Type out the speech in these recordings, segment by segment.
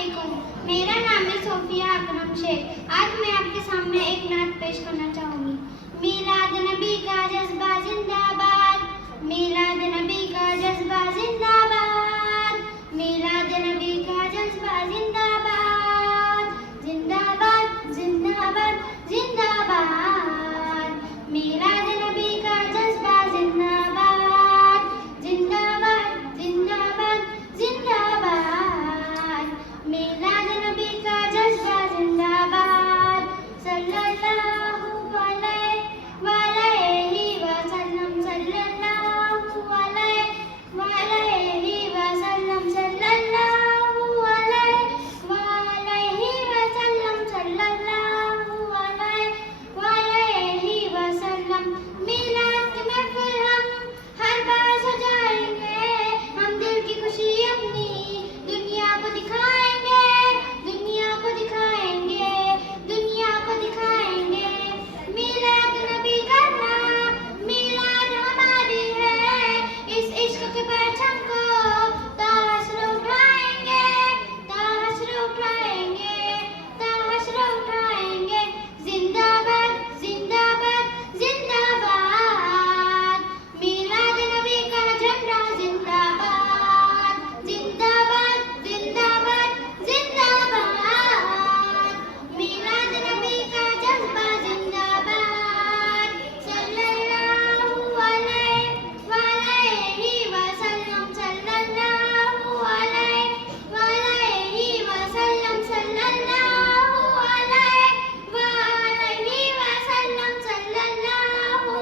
अस्सलामुअलैकुम। मेरा नाम है सोफिया अकरम शेख। आज मैं आपके सामने एक नात पेश करना चाहूँगी। मीलाद नबी का जज्बा जिंदाबाद, मीलाद नबी का जज्बा जिंदाबाद, मीलाद नबी का जज्बा जिंदाबाद, जिंदाबाद जिंदाबाद जिंदाबाद, मीलाद नबी का जज्बा जिंदाबाद, जिंदाबाद जिंदाबाद जिंदाबाद, मीलाद नबी का जज्बा जिंदाबाद। सल्लल्लाहु अलैहि वसल्लम, सल्लल्लाहु अलैहि वसल्लम, सल्लल्लाहु अलैहि वसल्लम, सल्लल्लाहु अलैहि वसल्लम। मिलाद की महफिल हम हर बार सजाएंगे, हम दिल की खुशी अपनी दुनिया को दिखाएंगे, दुनिया को दिखाएंगे, दुनिया को दिखाएंगे। मिलाद नबी करना मिलाद हमारी है, इस इश्क के परचम को ताहश्र उठाएंगे, ताहश्र उठाएंगे, ताहश्र उठाएंगे। जिंदाबाद जिंदाबाद जिंदाबाद, मिलाद नबी का झंडा जिंदाबाद, जिंदाबाद जिंदाबाद जिंदाबाद, मिलाद नबी का जज्बा जिंदाबाद। सल्लल्लाहु अलैहि वसल्लम, सल्लल्लाहु अलैहि वसल्लम, सल्लल्लाहु अलैहि वसल्लम, सल्लल्लाहु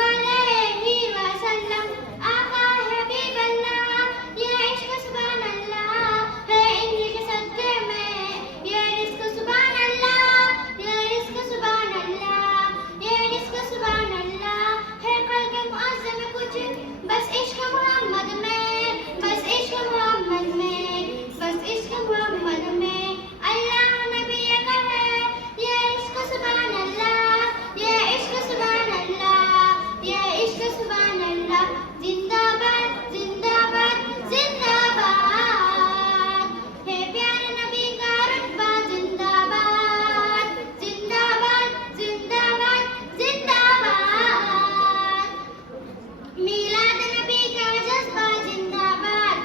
अलैहि वसल्लम। आका है हबीब अल्लाह, ये इश्क सुभान अल्लाह है इन्हीं के सदके में, ये रिज़्क़ सुभान अल्लाह, ये रिज़्क़ सुभान अल्लाह, ये रिज़्क़ सुभान अल्लाह है। कल के मुअज़्ज़म में कुछ बस इश्क मोहम्मद में, बस इश्क मोहम्मद में, बस इश्क मोहम्मद में। अल्लाह नबी ये कहे, ये इश्क सुभान अल्लाह, ये इश्क सुभान अल्लाह, ये इश्क सुभान अल्लाह। जिंदाबाद जिंदाबाद जिंदाबाद है प्यारे नबी का रुतबा, जिंदाबाद जिंदाबाद जिंदाबाद जिंदाबाद, मिलाद नबी का जज्बा जिंदाबाद।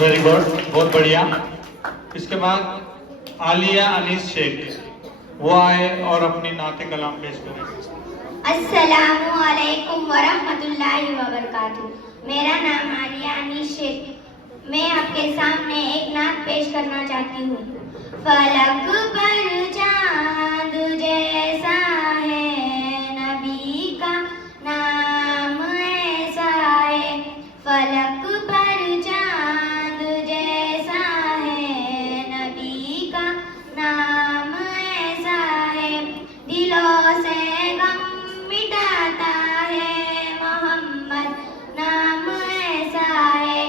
वेरी गुड, बहुत बढ़िया। इसके बाद आलिया अनीस शेख वो आए और अपनी नाते कलाम पेश करें। अस्सलामु अलैकुम वरहमतुल्लाहि वबरकातुहू। मेरा नाम आलिया अनीस शेख। मैं आपके सामने एक नात पेश करना चाहती हूँ। फलक पर चांद जैसा है, नबी का नाम ऐसा है। फलक पर चांद जैसा है, नबी का नाम ऐसा है। दिलों से गम मिटाता है, मोहम्मद नाम ऐसा है।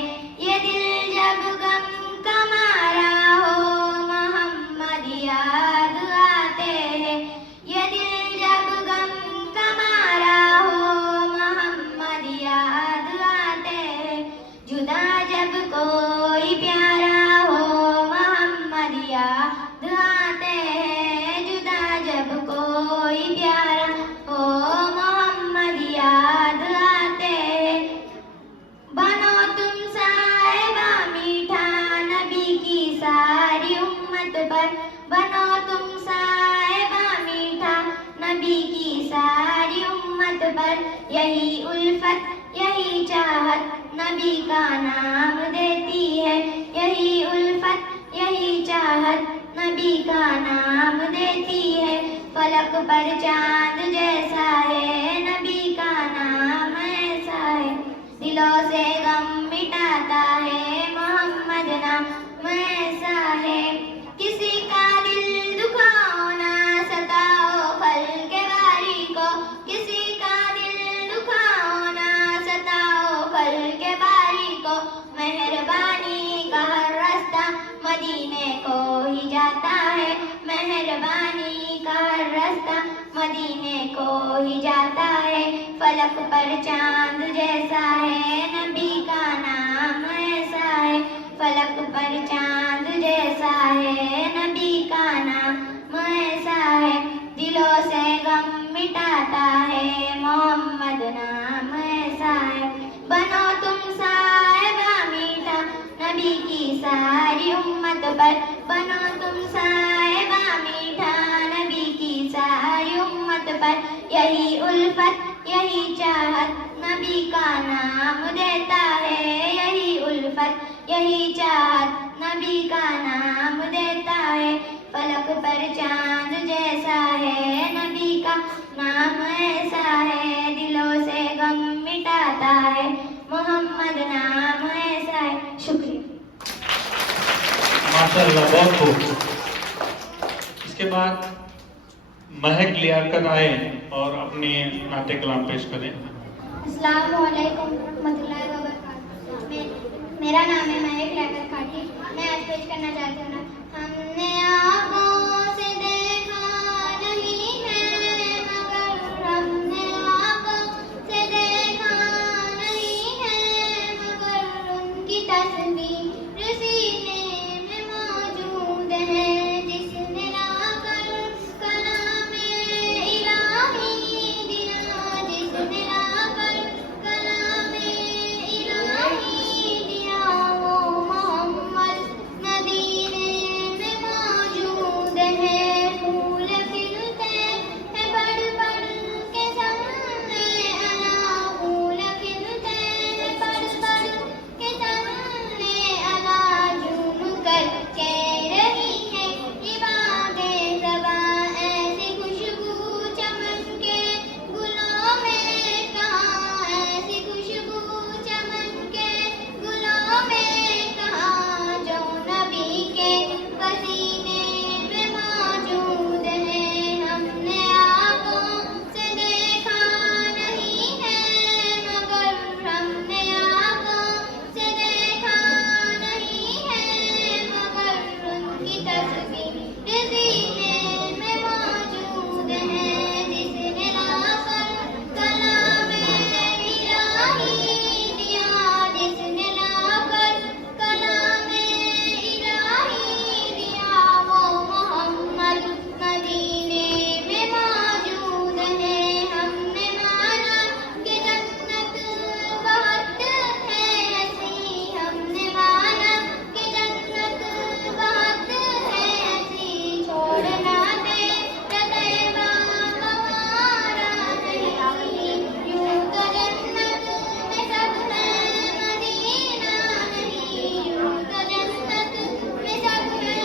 ये दिल जब गम का मारा हो, मोहम्मद याद आते हैं। ये दिल जब गम का मारा हो, मोहम्मद याद आते हैं। जुदा जब कोई प्यारा हो, मोहम्मद याद आते हैं। जुदा जब कोई प्यारा हो, मोहम्मद याद आते हैं। बनो तुम साहिबा मीठा नबी की सारी उम्मत पर, बनो तुम साहिबा मीठा नबी की सारी उम्मत पर। यही उल्फत यही चाहत नबी का नाम देती है, यही उल्फत यही चाहत नबी का नाम देती है। फलक पर चांद जैसा है, नबी का नाम ऐसा है। दिलों से गम मिटाता है, मोहम्मद नाम ऐसा है। किसी का दिल दुखाओ ना सताओ खल के बारी को, किसी का दिल दुखाओ ना सताओ खल के बारी को। मेहरबानी का हर रास्ता मदीने को ही जाता है, मेहरबानी का हर रास्ता मदीने को ही जाता है। फलक पर चांद जैसा है, नबी का नाम ऐसा है। फलक पर चांद जैसा है, नबी का नाम ऐसा है। दिलों से गम मिटाता है, मोहम्मद नाम ऐसा है। बनो तुम साहिबा मीठा, नबी की सारी उम्मत पर। बनो तुम साहिबा मीठा, नबी की सारी उम्मत पर। यही उल्फत यही चाहत, नबी का नाम देता है। यही उल्फत यही चाहत, नबी का नाम देता है। फलक पर चांद जैसा है, नबी का नाम ऐसा है। दिलों से गम मिटाता है, मोहम्मद नाम ऐसा है। शुक्रिया। माशाअल्लाह, बहुत खूब। इसके बाद महक लियाकत आए और अपनी नाते कलाम पेश करें। अस्सलामु अलैकुम रहमतुल्लाहि व बरकातहू। मेरा नाम है महक लियाकत खाटी। मैं आज पेश करना चाहती हूँ। हमने आँखों से देखा नहीं है, मगर हमने आँखों से देखा नहीं है, मगर उनकी तस्वीर सीने में मौजूद है। जिसने लाकर कलामे इलाही दिया, जिसने लाकर कलामे इलाही दिया, वो मोहम्मद मदीने में मौजूद है। फूल खिलते हैं बढ़ बढ़ के सामने अला, फूल खिलते हैं बढ़ बढ़ के सामने अला। झूम कर कह रही है ये बातें ज़बां, ऐसी खुशबू चमन के गुलों में कहाँ, ऐसी खुशबू चमन के गुलों में कहाँ, जो नबी के पसीने में मौजूद है। हमने आँखों से देखा नहीं है, मगर हमने आँखों से देखा नहीं है, मगर उनकी तस्वीर सीने में मौजूद है। जिसने लाकर कलामे इलाही दिया, जिसने लाकर कलामे इलाही दिया, वो मोहम्मद मदीने में मौजूद है। हमने माना कि जन्नत बहुत है ऐसी, हमने माना कि जन्नत बहुत है ऐसी। छोड़ना तेरा तैबा गवारा नहीं, यूं तो जन्नत में सब है, मदीना नहीं। यूं तो जन्नत में सब है,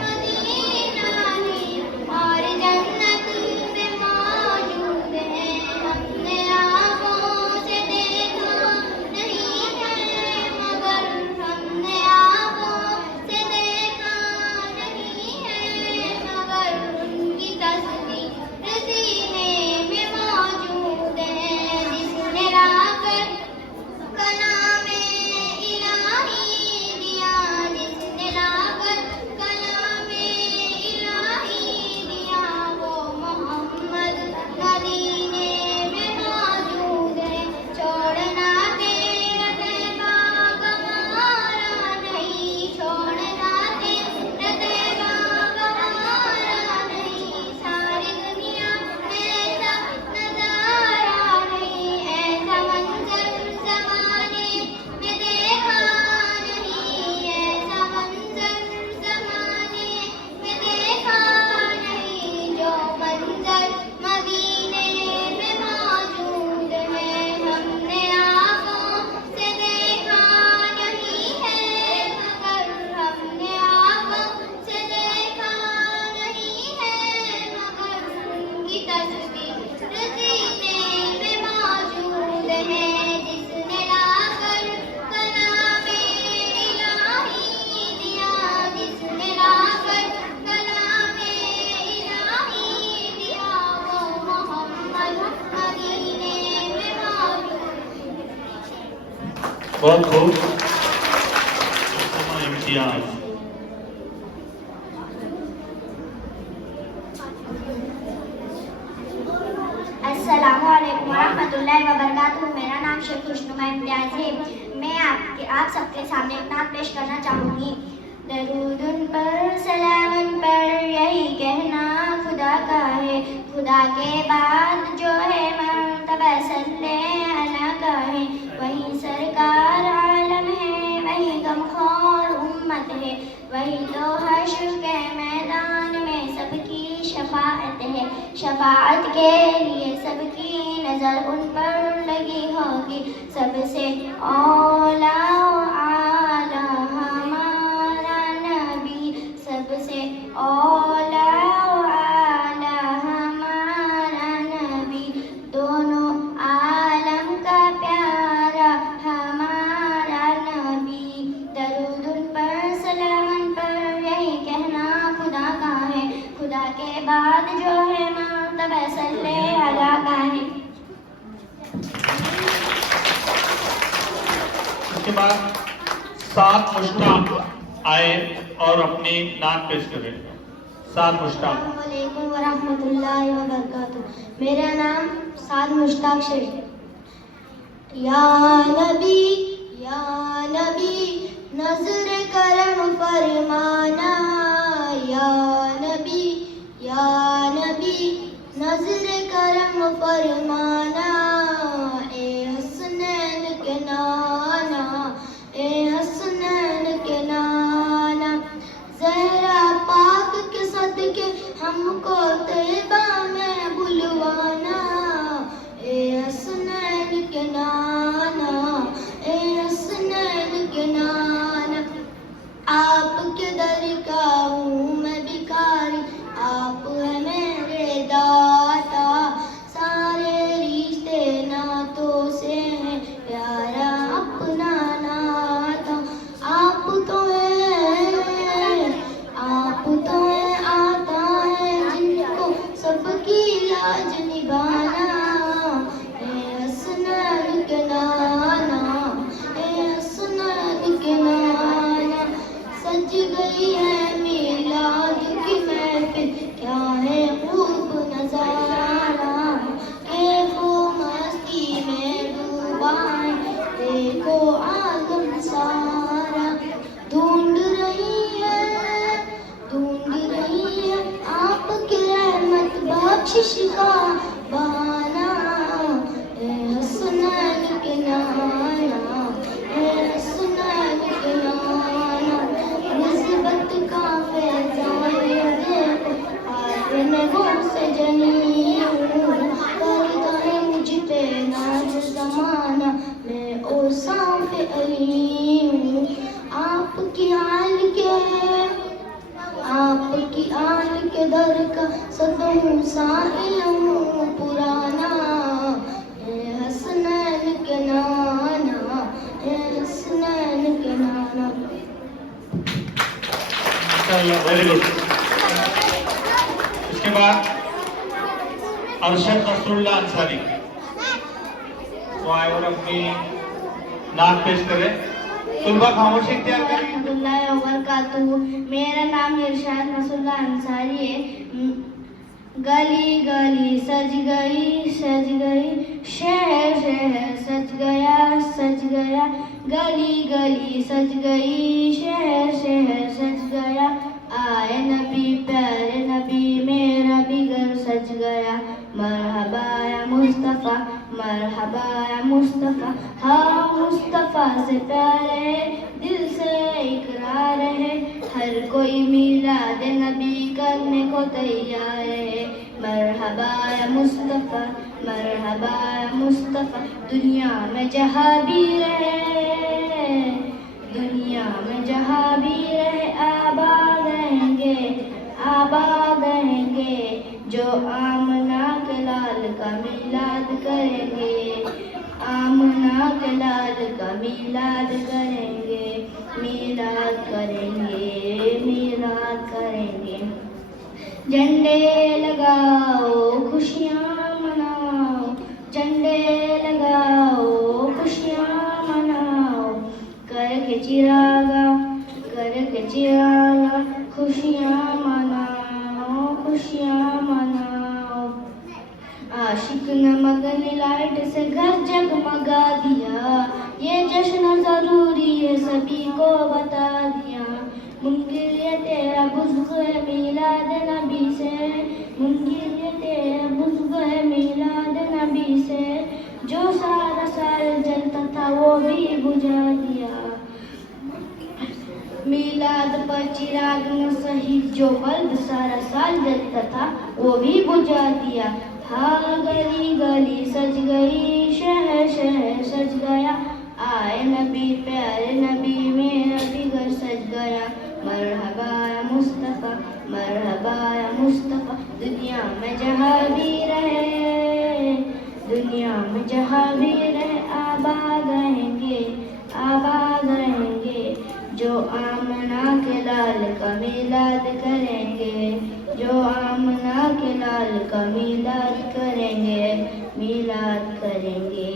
मदीना नहीं। और जन्नत में मौजूद है। हमने आँखों से देखा नहीं है, मगर हमने आँखों से देखा नहीं है, मगर उनकी तस्वीर सीने में मौजूद है। जिसने लाकर कलामे इलाही दिया, जिसने लाकर कलामे इलाही दिया, वो मोहम्मद मदीने में मौजूद है। छोड़ना तेरा तैबा गवारा नहीं, छोड़ना तेरा तैबा गवारा नहीं। सारी दुनिया में ऐसा नजारा नहीं, ऐसा मंजर ज़माने में देखा नहीं, ऐसा मंजर ज़माने में देखा नहीं, जो मंजर मदीने में मौजूद है। हमने आँखों से देखा नहीं है, मगर हमने आँखों से देखा नहीं है, मगर उनकी तस्वीर सीने में मौजूद है। जिसने लाकर कलामे इलाही दिया, जिसने लाकर कलामे इलाही दिया, वो मोहम्मद मदीने में मौजूद है। बहुत खूब। इम्तियाज। अस्सलामु अलैकुम रहमतुल्लाहि व बरकातुहू। मेरा नाम शेख खुशनुमा इम्तियाज है। मैं आप सबके सामने एक नात पेश करना चाहूँगी। दरूद उन पर सलाम उन पर यही कहना खुदा का है, खुदा के बाद जो है मर्तबा सल्ले अला का है। वही सरकार आलम है, वही गमखोर उम्मत है, वही तो हश्र के मैदान में सबकी शफाअत है। शफाअत के लिए सबकी नजर उन पर लगी होगी। सबसे औला आला हमारा नबी, सबसे औला आला हमारा नबी, दोनों आलम का प्यारा हमारा नबी। दरूद उन पर सलाम उन पर यही कहना खुदा का है, खुदा के बाद जो है मर्तबा सल्ले अला का है। इसके बाद 7 मुश्ताक आए और अपनी नात पेश करें। 7 मुश्ताक। अस्सलामु अलैकुम व रहमतुल्लाहि व बरकातुहू। मेरा नाम साद मुश्ताक शेख। या नबी नजर करम फरमाना, या नबी नजर करम फरमाना। ए हसनैन के नाना, ए हसनैन के नाना, ज़हरा पाक के सदके हमको तैबा में बुलवाना। ए हसनैन के नाना, ए हसनैन के नाना, आपके दर का हूँ मैं भिखारी, आप है मेरे दाता। सारे रिश्ते नातों से हैं प्यारा अपना नाता। आप तो है आता है जिनको सबकी लाज निभाना। ए हसनैन के नाना, ए हसनैन के नाना, सज गई है मिलाद की महफिल, क्या है खूब नजारा। कैफो मस्ती में डूबा है देखो आलम सारा। ढूंढ रही है आपकी रहमत बख्शिश का बहाना। ए हसनैन के नाना, ए हसनैन के नाना, निस्बत का फैज़ान देखो नगों से जनी हूँ। करता है मुझ पे नाज ज़माना, मैं औसाफ अली हूँ। आपकी आल के दर का सदों साइल हूँ पुराना। ए हसनैन के नाना, ए हसनैन के नाना। Very good. इसके बाद अरशद नसरुल्लाह अंसारी वो आए और अपनी नात पेश करें। तुलबा खामोशी इख्तियार करें। रहमतुल्लाहि व बरकातुहू। मेरा नाम इरशाद नसरुल्लाह अंसारी है। गली गली सज गई शहर शहर सज गया। गली गली सज गई शहर शहर सज गया। आए नबी प्यारे नबी मेरा भी घर सज गया। मरहबा या मुस्तफ़ा, मरहबा या मुस्तफ़ा, हाँ मुस्तफ़ा से प्यारे दिल से इकरार है। हर कोई मिलाद नबी करने को तैयार है। मरहबा या मुस्तफ़ा, मरहबा या मुस्तफ़ा, दुनिया में जहाँ भी रहे, दुनिया में जहाँ भी रहे आबाद रहेंगे। जो आमना के लाल का मिलाद करेंगे, आमना के लाल का मिलाद करेंगे, मिलाद करेंगे। झंडे लगाओ खुशियाँ मनाओ, झंडे लगाओ खुशियाँ मनाओ। करके चिरागा खुशियाँ मनाओ, खुशियाँ मनाओ। आशिक ने मगन लाइट से घर जगमगा दिया, ये जश्न जरूरी है सभी को बता दिया। मुनकिर ये तेरा बुज़्ग़ है मीलाद नबी से, मुनकिर ये तेरा बुज़्ग़ है मीलाद नबी से, जो सारा साल जलता था वो भी बुझा दिया। मीलाद पर चिराग न सही जो बल्ब सारा साल जलता था वो भी बुझा दिया। हाँ गली गली सज गई, शहर शहर सज गया, आए नबी प्यारे नबी मेरा फिगर सज गया। मरहबा या मुस्तफ़ा, मरहबा या मुस्तफ़ा, दुनिया में जहाँ भी रहे, दुनिया में जहाँ भी रहे आबाद रहेंगे, आबाद रहेंगे। जो आमना के लाल का मीलाद करेंगे, जो आमना के लाल का मीलाद करेंगे, मीलाद करेंगे,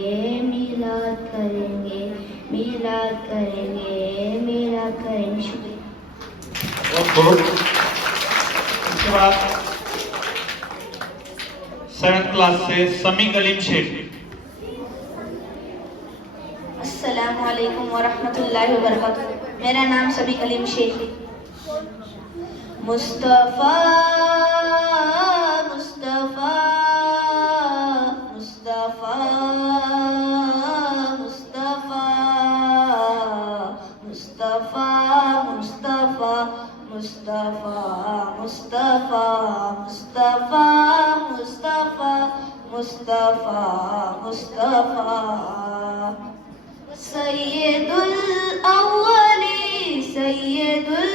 मीलाद करेंगे, मीलाद करेंगे, मीलाद करेंगे। शुक्रिया। बहुत इसके बाद 7th क्लास से समी कलीम शेख। अस्सलामु अलैकुम व रहमतुल्लाहि व बरकातुहू। मेरा नाम समी कलीम शेख है। मुस्तफ़ा मुस्तफ़ा मुस्तफ़ा मुस्तफ़ा मुस्तफ़ा मुस्तफ़ा मुस्तफ़ा मुस्तफ़ा मुस्तफ़ा मुस्तफ़ा मुस्तफ़ा मुस्तफ़ा सैयदुल अव्वली सैयदुल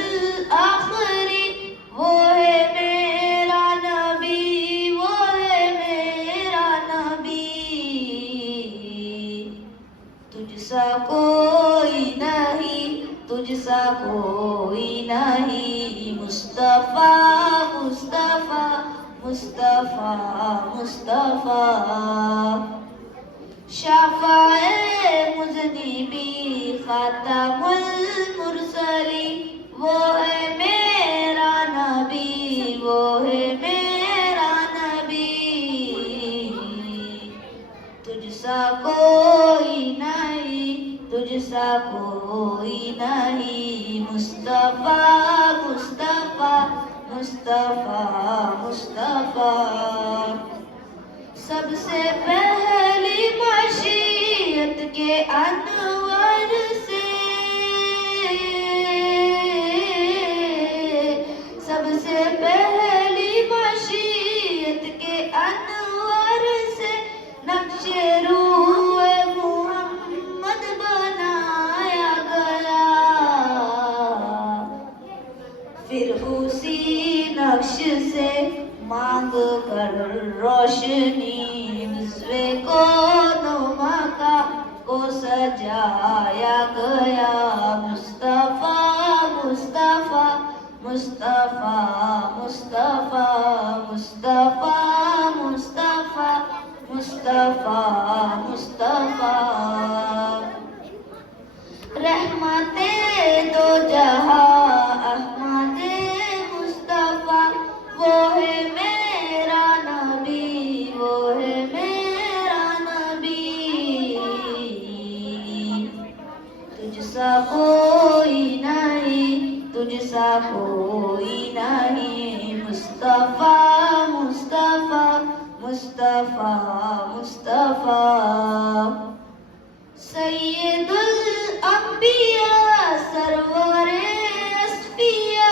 आखिरी, वो है मेरा नबी, वो है मेरा नबी। तुझसा कोई नहीं, तुझसा कोई नहीं, मुस्तफ़ा मुस्तफ़ा मुस्तफ़ा मुस्तफ़ा। शाफ़ाए मुज़निबी ख़ातमुल मुरसली, वो है मेरा नबी, वो है मेरा नबी। तुझसा कोई नहीं, तुझसा कोई नहीं, मुस्तफ़ा मुस्तफ़ा मुस्तफ़ा मुस्तफ़ा। सबसे पहली मशीयत के अनवर से, सबसे पहली मशीयत के अनवर से, नक्शे रूए मोहम्मद बनाया गया। फिर उसी नक्श से मांग कर रोशनी, निस्वे को नुमा को सजाया गया। मुस्तफ़ा मुस्तफ़ा मुस्तफ़ा मुस्तफ़ा मुस्तफ़ा मुस्तफ़ा मुस्तफ़ा मुस्तफ़ा। रहमते दो जहां अहमदे मुस्तफ़ा, वो है मेरा नबी, वो है मेरा नबी। तुझसा कोई नहीं, तुझसा कोई नहीं, मुस्तफ़ा मुस्तफ़ा मुस्तफ़ा मुस्तफ़ा। सैयदुल अंबिया सरवरे अस्फिया,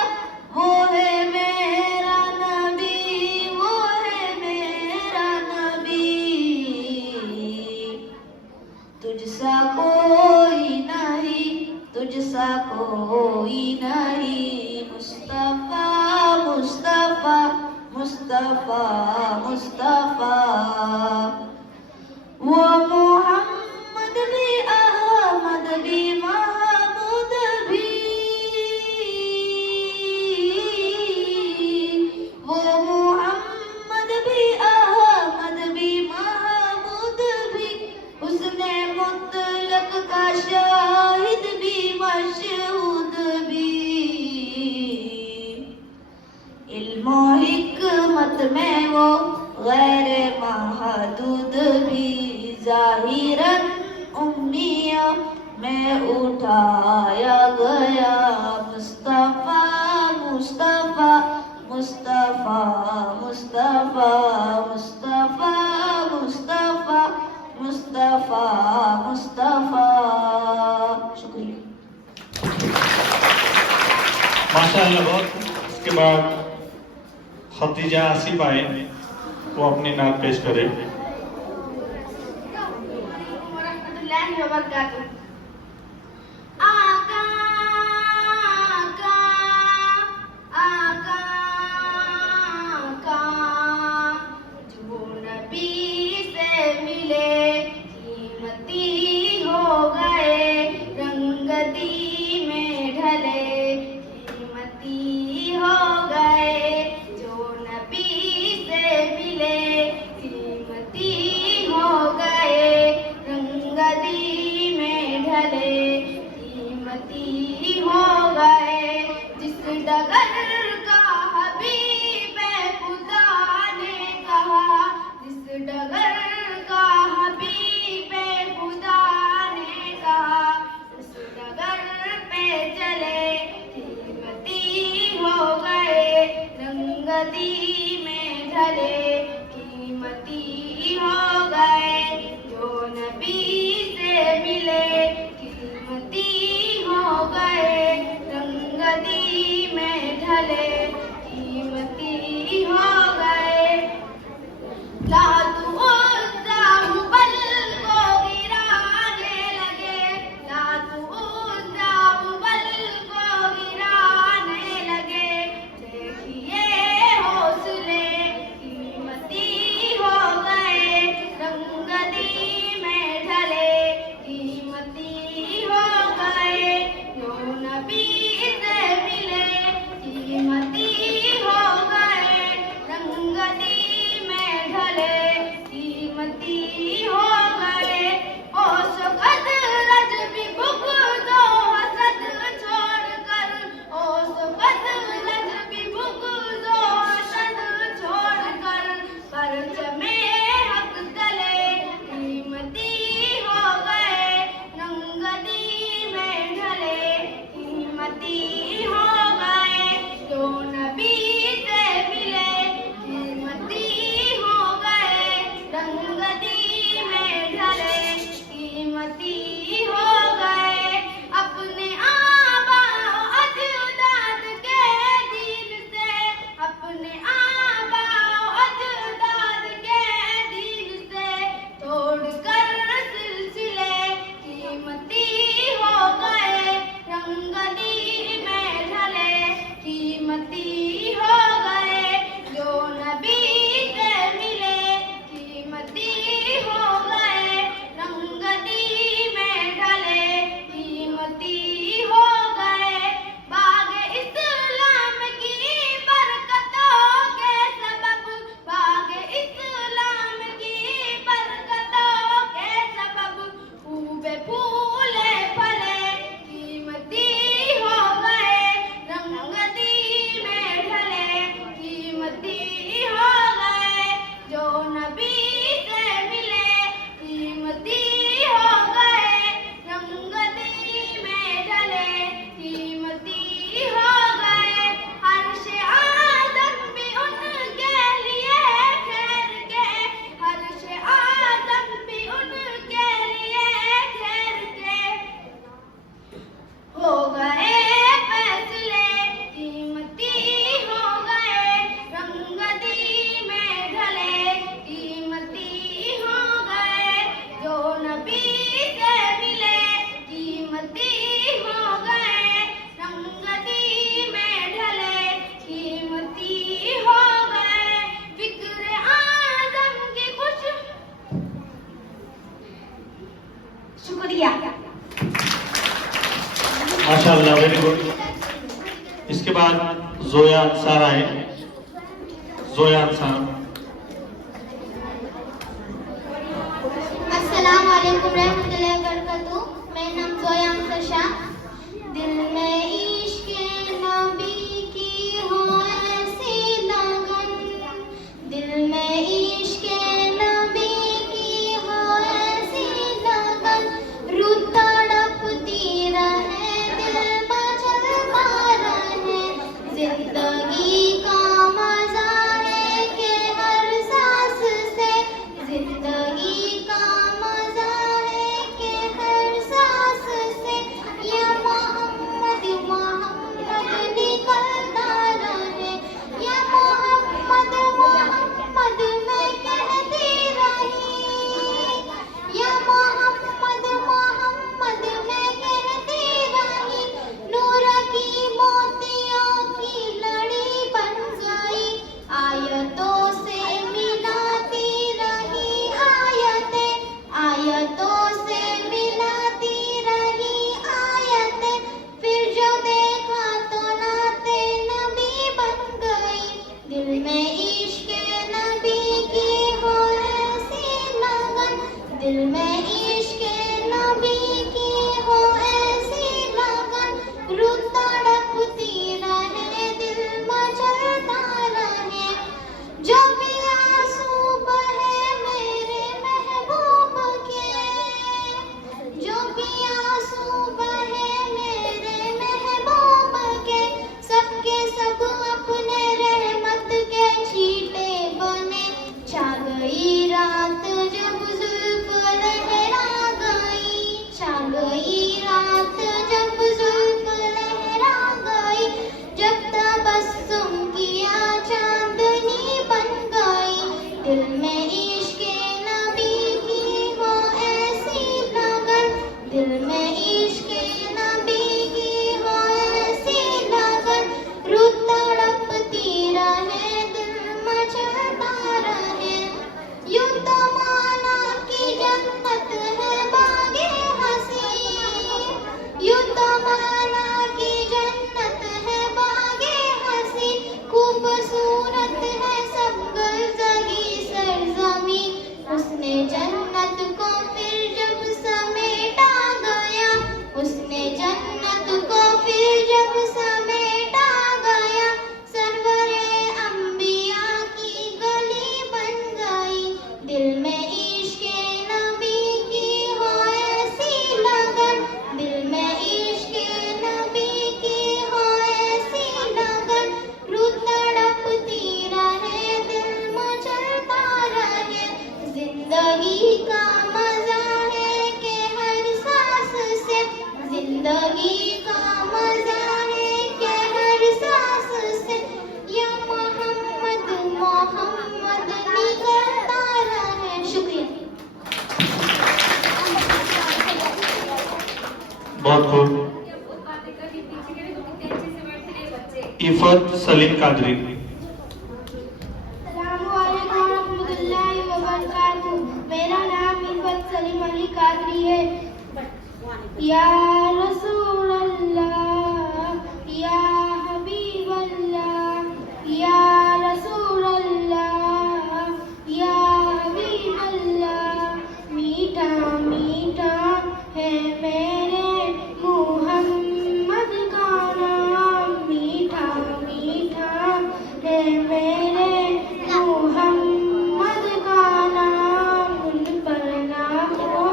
वो है मेरा नबी, वो है मेरा नबी। तुझसा कोई नहीं, तुझसा कोई नहीं, मुस्तफ़ा मुस्तफ़ा मुस्तफ़ा मुस्तफ़ा। वो मोहम्मद भी अहमद भी महमूद भी, वो मोहम्मद भी अहमद भी महमूद भी, उसने मुतलक का शाहिद भी मशहूद भी। इल्म हिकमत में वो ज़ाहिरन उम्मिया मैं उठाया गया मुस्तफ़ा मुस्तफ़ा मुस्तफ़ा मुस्तफ़ा मुस्तफ़ा मुस्तफ़ा मुस्तफ़ा मुस्तफ़ा। शुक्रिया। माशाअल्लाह बहुत। इसके बाद खतीजा आसिफ आए, वो अपनी नात पेश करे। आका आका आका आका जो नबी से मिले कीमती हो गए रंगती में ढले कीमती हो गए जो नबी से मिले कीमती हो गए रंगती में ढले कीमती हो गए जिस डगर का हबीब खुदा ने कहा जिस डगर का हबीब खुदा ने कहा उस डगर पे चले कीमती हो गए रंगती में ढले कीमती हो गए जो नबी से मिले कीमती हो गए रंगती में ढले कीमती हो गए। लातू उज़्ज़ा हुबल को गिराने लगे लातू उज़्ज़ा हुबल को गिराने लगे देखिए हौसले कीमती हो गए रंगती में ढले कीमती हो गए जो नबी से मिले कीमती हो गए रंगती में ढले कीमती हो गए। ओ सुखद रज भी बुग़्ज़ो हसद छोड़कर ओ सुखद रज भी बुग़्ज़ो हसद छोड़कर परचमे हक तले कीमती हो गए रंगती में ढले कीमती हो गए जो नबी से मिले कीमती हो गए रंगती में ढले कीमती हो गए। अपने आबा अजदाद के दीन से अपने आबा अजदाद के दीन से तोड़कर सिलसिले कीमती हो गए रंगती में ढले कीमती हो गए जो नबी से मिले कीमती हो गए रंगती में ढले कीमती हो गए। बाग इस्लाम की बरकतों के सबब बाग इस्लाम की बरकतों के सबब खूबे फूले फले कीमती हो गए रंगती में ढले कीमती हो गए जो नबी से मिले कीमती हो गए रंगती में ढले कीमती हो गए। अर्श आज़म भी उनके लिए ठहर के अर्श आज़म भी उनके लिए ठहर के हो गए फैसले कीमती हो गए रंगती में ढले कीमती हो गए जो नबी से मिले कीमती हो गए रंगती में ढले कीमती हो गए। फिक्र आज़म की खुश शुक्रिया। माशाअल्लाह वेरी गुड। इसके बाद जोया अंसार आए। जोया अंसार। अस्सलाम वालेकुम रहमतुल्लाहि व बरकातहू। मेरा नाम जोया अंसार शाह। दिल में इश्क़ नबी की हो ऐसी लगन दिल में इश्क़ नबी की हो ऐसी जन्नत को फिर जब समेटा गया, उसने जन्नत को फिर जब समेटा गया, सरवरे अंबिया की गली बन गई। दिल में इश्क़े नबी की हो ऐसी लगन, दिल में इश्क़े नबी की हो ऐसी लगन, रूह तड़पती रहे दिल मचलता रहे। जिंदगी का मजा है कि हर सांस से, जिंदगी का मजा है कि हर सांस से, या मोहम्मद मोहम्मद निकलता रहे। शुक्रिया। बहुत खूब। इफत सलीम कादरी। अस्सलामुअलैकुम वरहमतुल्लाहि वबरकातुहू। मेरा नाम इफत सलीम अली कादरी है। या रसूल अल्लाह, या हबीब अल्लाह, या रसूल अल्लाह, या हबीब अल्लाह, मीठा मीठा है मेरे मुहम्मद का नाम, मीठा मीठा है मेरे मुहम्मद का नाम। उन पर लाखों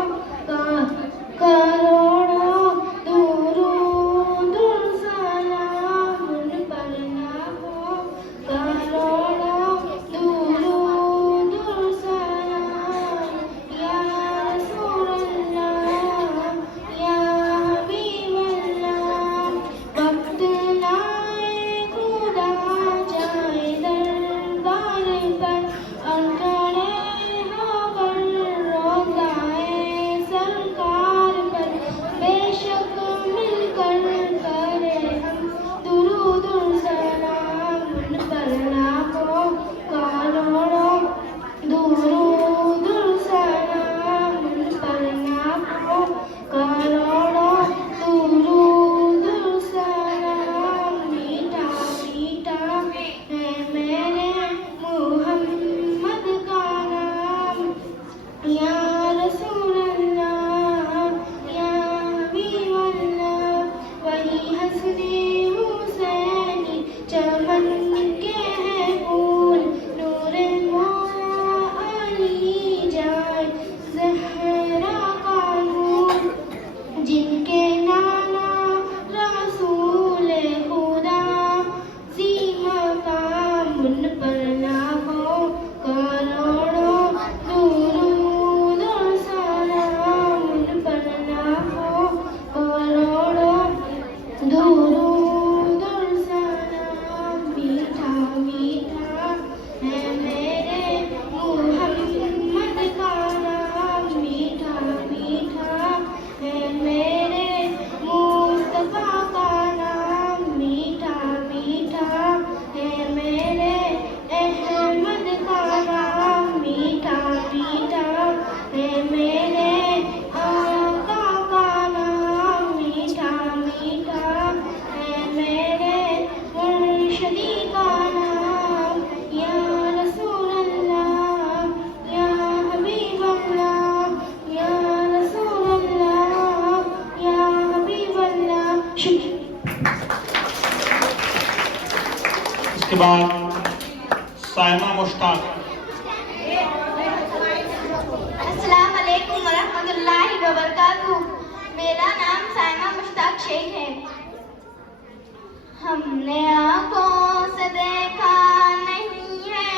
करोड़ों दुरूद सलाम, उन पर लाखों करोड़ों दुरूद सलाम। या रसूल अल्लाह, या हबीब अल्लाह, वक्त लाए खुदा जाए दरबार पर, और करे खबर रोज़ाए सरकार पर। बेशक मिलकर करे हम दुरूद सलाम, उन पर लाखों करोड़ों दुरूद सलाम, उन पर लाखों करोड़ों दुरूद सलाम। मीठा मीठा है मेरे मुहम्मद का नाम। या रसूल अल्लाह, या हबीब अल्लाह, वही हसने हुसैनी चमन के हैं फूल, नूरे मौला अली जाए ज़हरा का नूर, जिनके नाना रसूल खुदा जी मकाम। उन पर लाखों करोड़ों दुरूद सलाम, उन पर लाखों करोड़ों दुरूद सलाम। मीठा मीठा है मेरे मुहम्मद का नाम, मीठा मीठा है मेरे मुस्तफा का नाम, मीठा मीठा है मेरे अहमद का नाम, मीठा मीठा है मेरे आका का नाम, मीठा मीठा है मेरे मुर्शिदी का नाम। या रसूल अल्लाह, या हबीब अल्लाह, या रसूल अल्लाह, या हबीब अल्लाह। शुक्रिया। इसके बाद साइमा मुश्ताक। अस्सलाम वालेकुम वरहमतुल्लाहि वबरकातुहू। मेरा नाम साइमा मुश्ताक शेख है। हमने आँखों से देखा नहीं है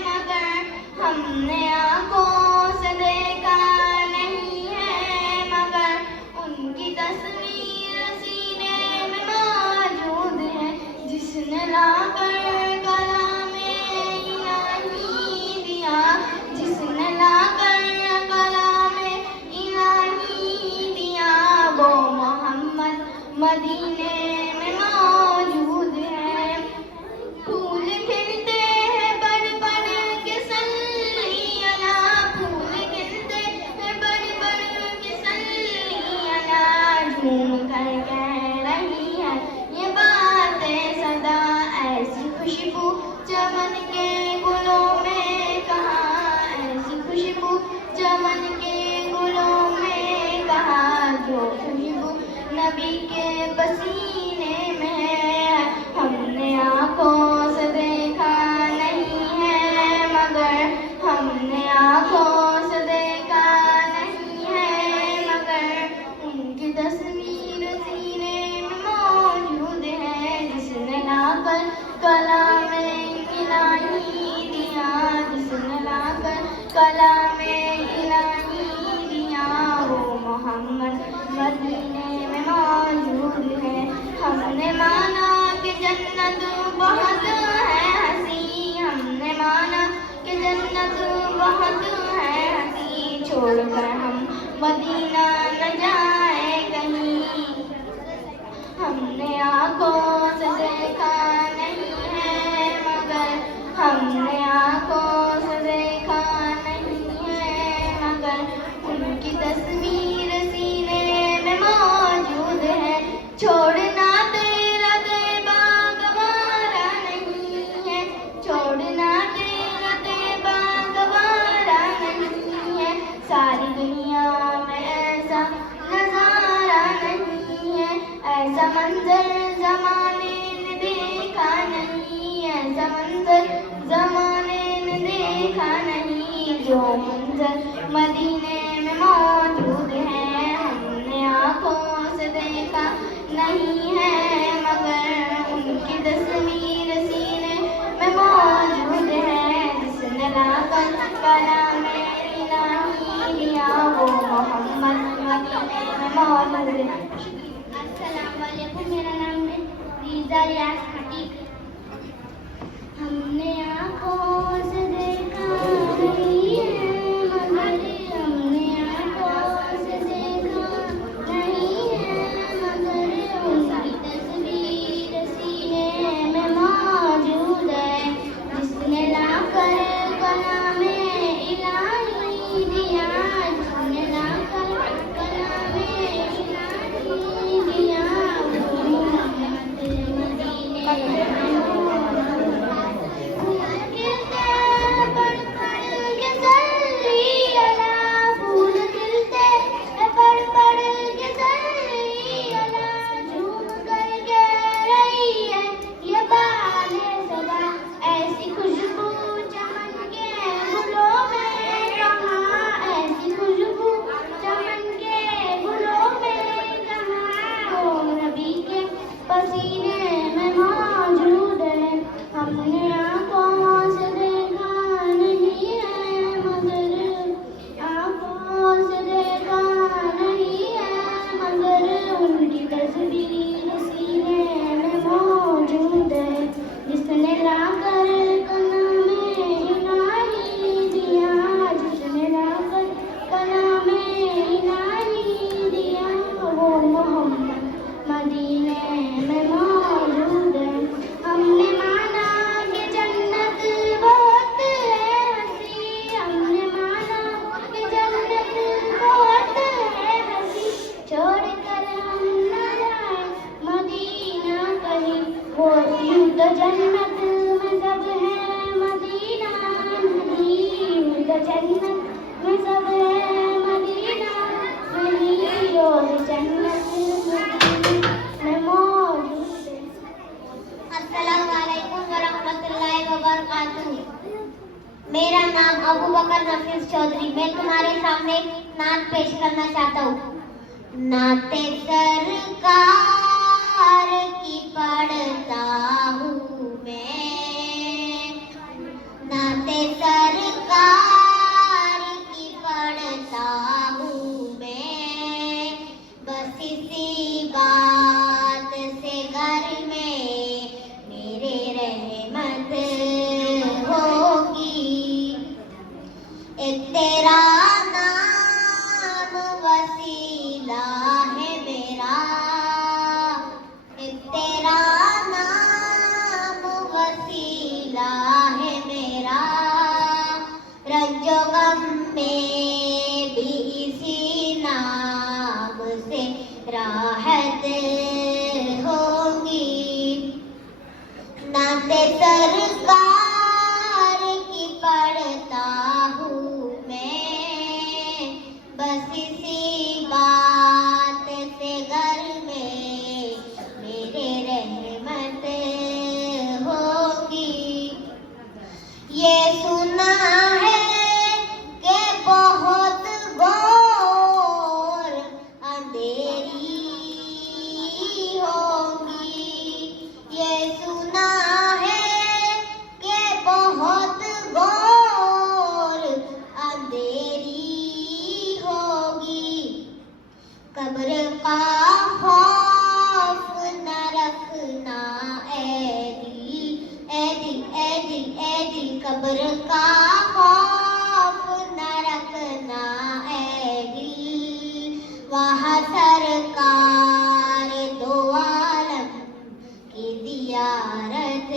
मगर, हमने आँखों से देखा नहीं है मगर, उनकी तस्वीर सीने में मौजूद है। जिसने लाकर कलामे इलाही दिया, जिसने लाकर कलामे इलाही दिया, वो मोहम्मद मदीने में मौजूद है। फूल खिलते हैं बड़ बड़ के सल्ली अला, फूल खिलते हैं बड़ बड़ के सल्ली अला, झूम कर कह रही है ये बातें सदा। ऐसी खुशबू चमन के गुलों में कहाँ, ऐसी खुशबू चमन नबी के पसीने में है, हमने आँखों से देखा नहीं है मगर, हमने आँखों से देखा नहीं है मगर, उनकी तस्वीर सीने में मौजूद है, जिसने लाकर कलाम इलाही दिया, जिसने लाकर कलाम इलाही दिया, वो मोहम्मद मदीने में मौजूद है। हमने माना कि जन्नत बहुत है हंसी, हमने माना कि जन्नत बहुत है हंसी, छोड़कर हम मदीना न जाए कहीं, हमने आँखों से देखा नहीं है मगर, हमने आँखों से देखा नहीं है मगर, उनकी तस्वीर सीने में मौजूद है। छोड़ना तेरा तैबा गवारा नहीं है, छोड़ना तेरा तैबा गवारा नहीं है, सारी दुनिया में ऐसा नजारा नहीं है, ऐसा मंजर जमाने ने देखा नहीं, ऐसा मंजर जमाने ने देखा नहीं, जो मंजर मदीने में मौजूद है, हमने आँखों से देखा नहीं है मगर, उनकी तस्वीर सीने में मौजूद है, जिसने लाकर कलाम इलाही दिया, वो मोहम्मद मदीने में मौजूद है। अस्सलाम वालेकुम, मेरा नाम है रीज़ा रियाज खटीक। हमने आँखों से देखा नहीं है मगर, हमने आँखों से देखा नहीं है मगर, उनकी तस्वीर सीने में मौजूद है, जिसने लाकर कलाम इलाही दिया, जिसने लाकर कलाम इलाही दिया, वो मोहम्मद मदीने में पसीने में मौजूद है। हमने आँखों से देखा नहीं है मगर, आँखों से देखा नहीं है मगर, उनकी तस्वीर सीने में मौजूद है, जिसने लाकर कलाम इलाही दिया, जिसने लाकर कलाम इलाही दिया, वो मोहम्मद मदीने में मौजूद है। हमने माना कि जन्नत बहुत है हंसी, हमने माना कि जन्नत बहुत है हंसी, छोड़कर हम न जाए मदीना कहीं, वो यूं तो जन्नत में सब है मदीना नहीं, यूं तो जन्नत में सब है मदीना नहीं, और जन्नत में मौजूद है। अस्सलामु अलैकुम वरहमतुल्लाहि वबरकातुहू। मेरा नाम अबू बकर नफीस चौधरी। मैं तुम्हारे सामने नात पेश करना चाहता हूँ। नाते सरकार की पढ़ता हूँ मैं, नाते सरकार की पढ़ता हूँ मैं, बस इसी बात से घर में मेरे रहमत होगी। एक तेरा नाम वसीला है मेरा, एक तेरा नाम वसीला है मेरा, रंजो गम में भी इसी नाम से राहत होगी। नाते सरकार की पढ़ता हूँ मैं, बस इसी बात से घर में कब्र का खौफ न रखना ए दिल, ए दिल, ए दिल, ए दिल, कब्र का खौफ न रखना ए दिल, वहाँ सरकार दो आलम की ज़ियारत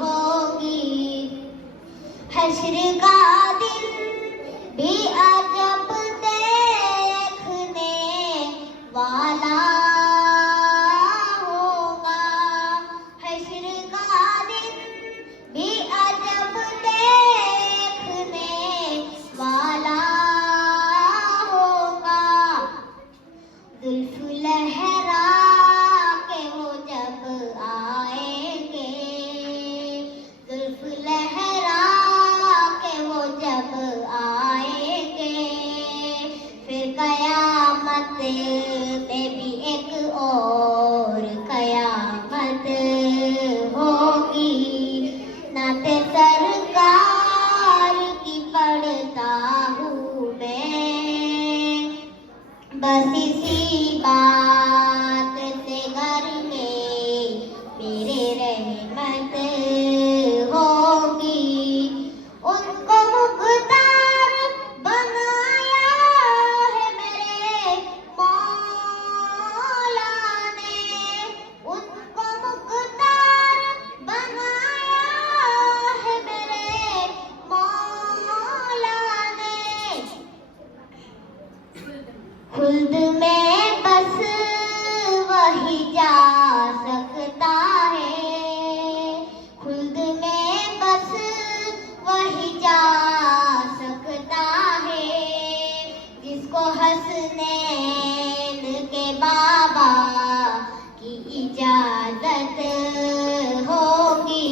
होगी। हश्र का दिन भी अजब देखने वाला होगा। हश्र का दिन भी अजब देखने वाला होगा। जुल्फ लहरा के वो जब आएंगे, जुल्फ लहरा के वो जब आएंगे, फिर कयामत में भी एक और कयामत होगी। नाते सरकार की पढ़ता हूँ मैं, बस इसी बात से घर में मेरे रहमत होगी। उनको मुख्तार बनाया है मेरे मौला ने, उनको मुख्तार बनाया है मेरे मौला ने। खुल्द में बस वही जा सकता है, खुल्द में बस वही जा सकता है, जिसको हसनैन के बाबा की इजाजत होगी।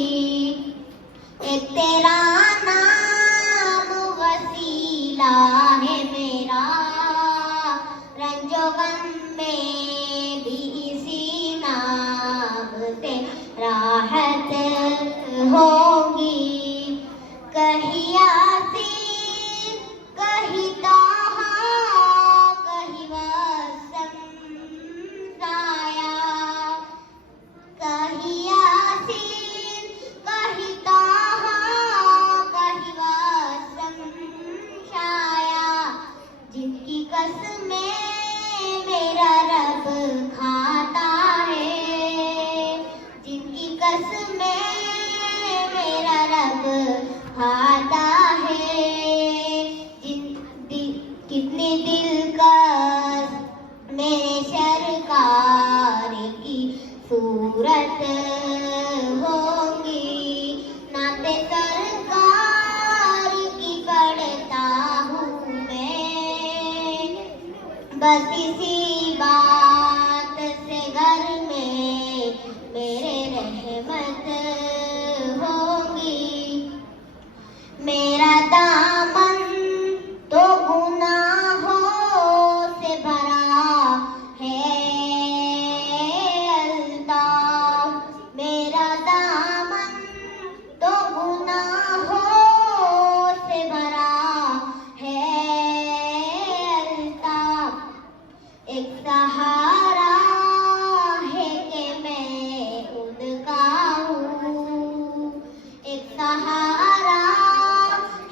एक तेरा नाम वसीला है मेरा, रंजो गम में भी इसी नाम से राहत होगी। कहीं यासीन, कहीं ताहा, कहीं वसम साया, कहीं यासीन, कहीं ताहा, कहीं वसम साया, जिनकी कसमें मेरा रब खाता है, जिनकी कसमें मेरा रब खाता है। कितनी दिलकश मेरे सरकार की सूरत होगी। नाते सरकार की पढ़ता हूँ मैं, बस इसी बात से घर में मेरे रहमत होगी। मेरा दामन तो गुनाहों से भरा है अल्ताफ, मेरा दामन तो गुनाहों से भरा है अल्ताफ। एक सहारा है कि मैं उनका हूँ, एक सहारा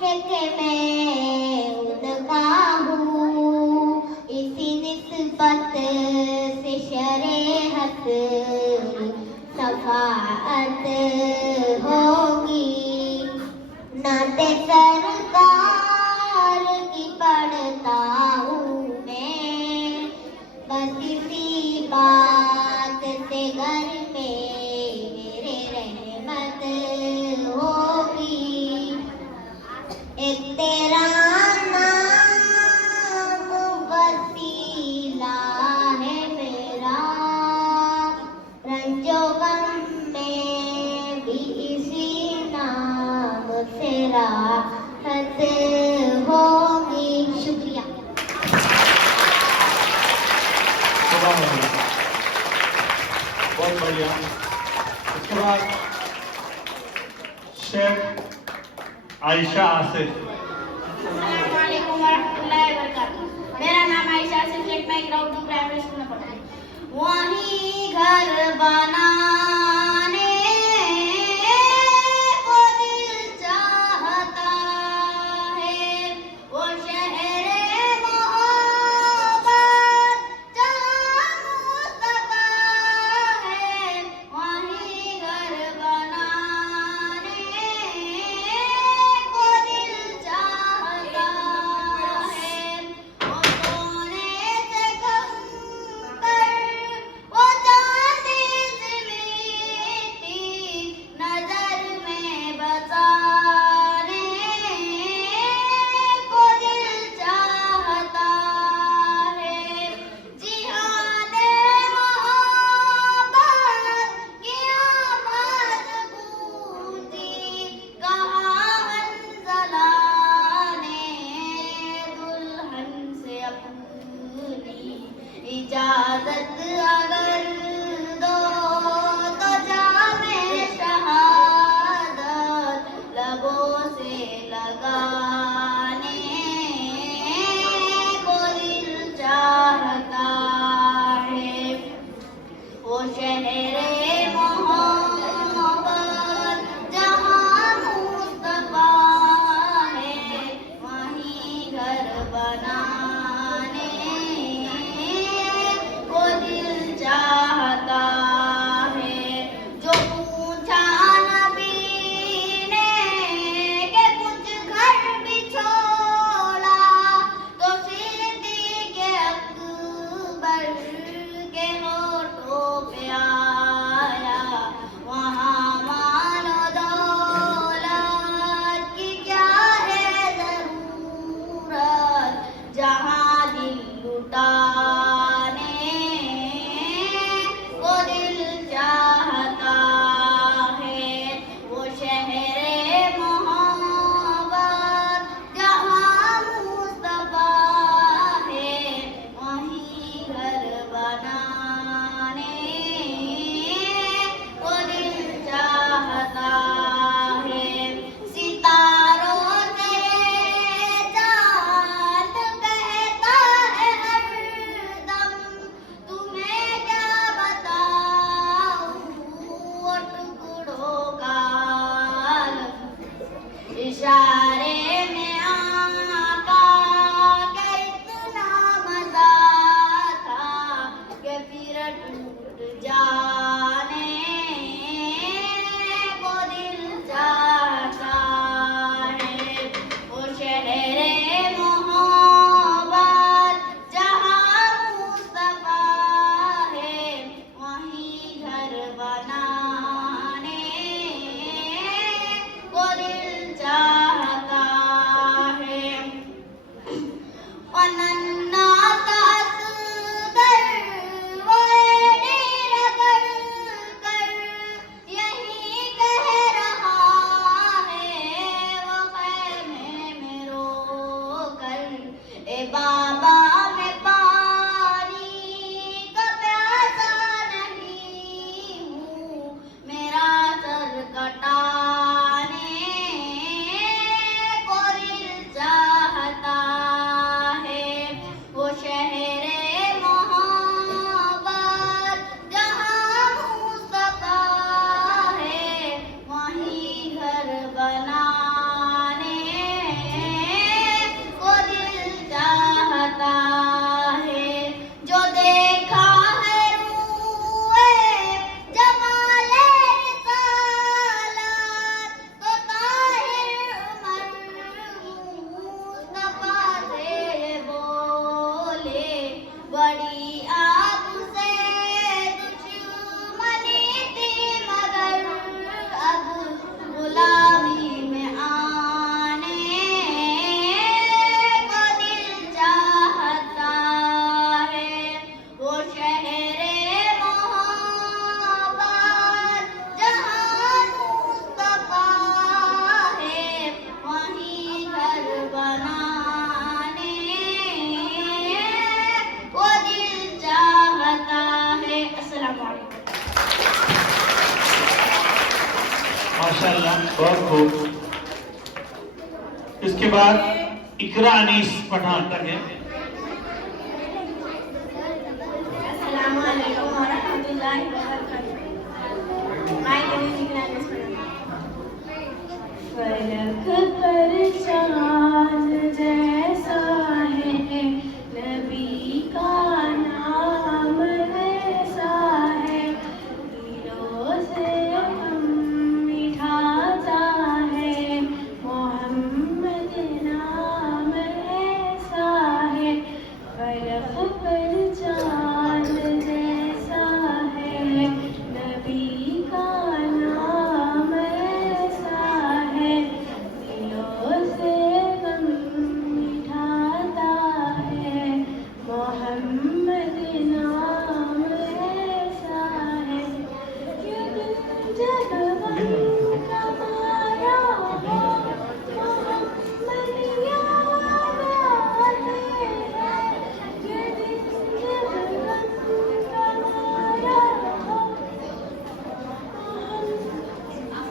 है कि मैं उनका हूँ। इसी निस्बत से शरीयत सफाअत होगी। नाते सरकार की पढ़ता हूँ मैं, बस इसी बात से घर में मेरे रहमत होगी। एक तेरा नाम वसीला है मेरा, रंजो गम में भी इसी नाम से राहत होगी। शुक्रिया। बहुत बढ़िया। इसके बाद शेख आयशा आसिफ। अस्सलाम वालेकुम वरहमतुल्लाहि वबरकातुहू। मेरा नाम आयशा सिलेक्ट में इकरा उर्दू प्राइमरी स्कूल में पढ़ती हूँ। वहीं घर बनाने को दिल चाहता है, वो शहरे मोहब्बत जहाँ मुस्तफा है। वहीं घर बनाने को दिल चाहता है, वो सोने से कम कर, वो चांदी से मीठी नजर में बसाने को दिल चाहता है। जिहादे मोहब्बत किया मजबूती, कहा हंज़ला ने दुल्हन से अपनी इजाजत अगर दो तो जामे शहादत लबों से लगाने को दिल चाहता है। वो शहरे मोहब्बत जहाँ मुस्तफा है, वहीं घर बनाने को दिल चाहता है। जो पूछा नबी ने कि कुछ घर भी छोड़ा, तो सिद्दीक़ अकबर के होठों पे आया, वहाँ मानो दौलत की क्या है ज़रूरत, जहाँ दिल लुटाने को दिल चाहता है। वो शहरे मोहब्बत जहाँ मुस्तफा है, वहीं घर बनाने को दिल चाहता है। सितारों से चांद कहता है हरदम, तुम्हें क्या बताऊं वो टुकड़ों का आलम। इशारे में आका के इतना मजा था कि फिर टूट जाने को दिल चाहता है। वो शहरे मोहब्बत जहाँ मुस्तफा है, वहीं घर बनाने को दिल चाहता है। नन्ना सा असगर वो एड़ी रगड़ कर यही कह रहा है, वो ख़ैमे में रो कर, ए बाबा मैं पानी का प्यासा नहीं हूँ, मेरा सर कटाने को दिल चाहता है। वो शहरे मोहब्बत जहाँ मुस्तफा है, वहीं घर बनाने को दिल चाहता है। जो देखा है रूए जमाले रिसालत, तो ताहिर उमर मुस्तफा से बोले, बड़ी आपसे दुश्मनी थी मगर अब गुलामी में आने को दिल चाहता है। वो शहरे मोहब्बत जहाँ मुस्तफा है, वहीं घर बनाने को दिल चाहता है। अस्सलाम वालेकुम। माशाल्लाह, बहुत खूब। इसके बाद इकरा अनीस पठान तक है। warahmatullahi wabarakatuh. Baik, kami dikenalkan sekarang. फलक पर चाँद जैसा है नबी का नाम ऐसा है दिलों से हम मिठाता है मोहम्मद नाम ऐसा है फलक पर चाँद जैसा है नबी का नाम ऐसा है दिलों से गम मिठाता है मोहम्मद नाम ऐसा है ये दिल जब गम का मारा हो मोहम्मद याद आते हैं ये दिल जब गम का मारा हो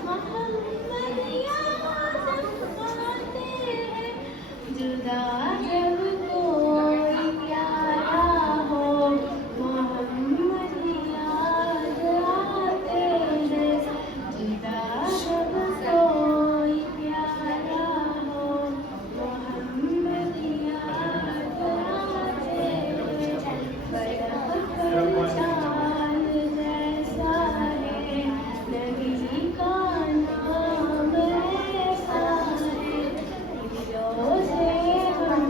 मोहम्मद याद आते हैं जुदा जब कोई प्यारा हो मोहम्मद याद आते हैं जुदा जब कोई प्यारा हो मोहम्मद याद आते हैं फलक पर चाँद जैसा है नबी का नाम ऐसा है दिलों से हम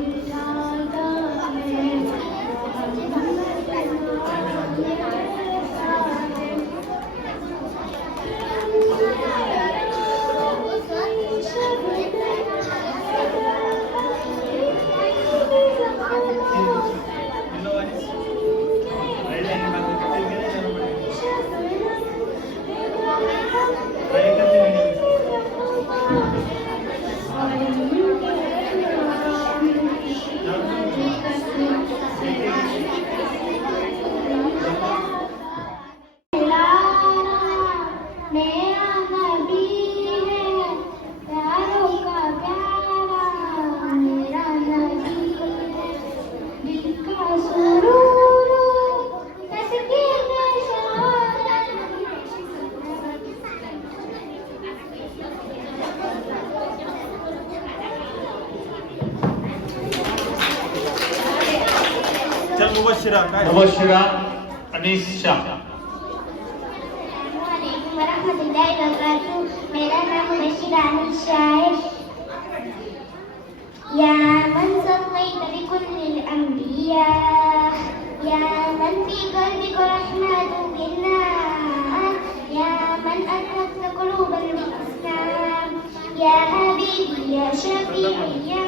मिठाता है मोहम्मद नाम ऐसा है मेरा नबी है प्यारों का प्यारा मेरा नबी है दिल का सुरूर तस्कीर में शहादत चल मुबशिरा काय मुबशिरा अनीस शाह वरहमतुल्लाहि वबरकातुहू मेरा नाम मुबशिरा अनीशा है या मन सल्लैत बिकुल्लिल अंबिया या मन फी क़ल्बिक रहमतु बिल्लाह या मन अदरकत क़ुलूबल इस्लाम या हबीबी या शफीई या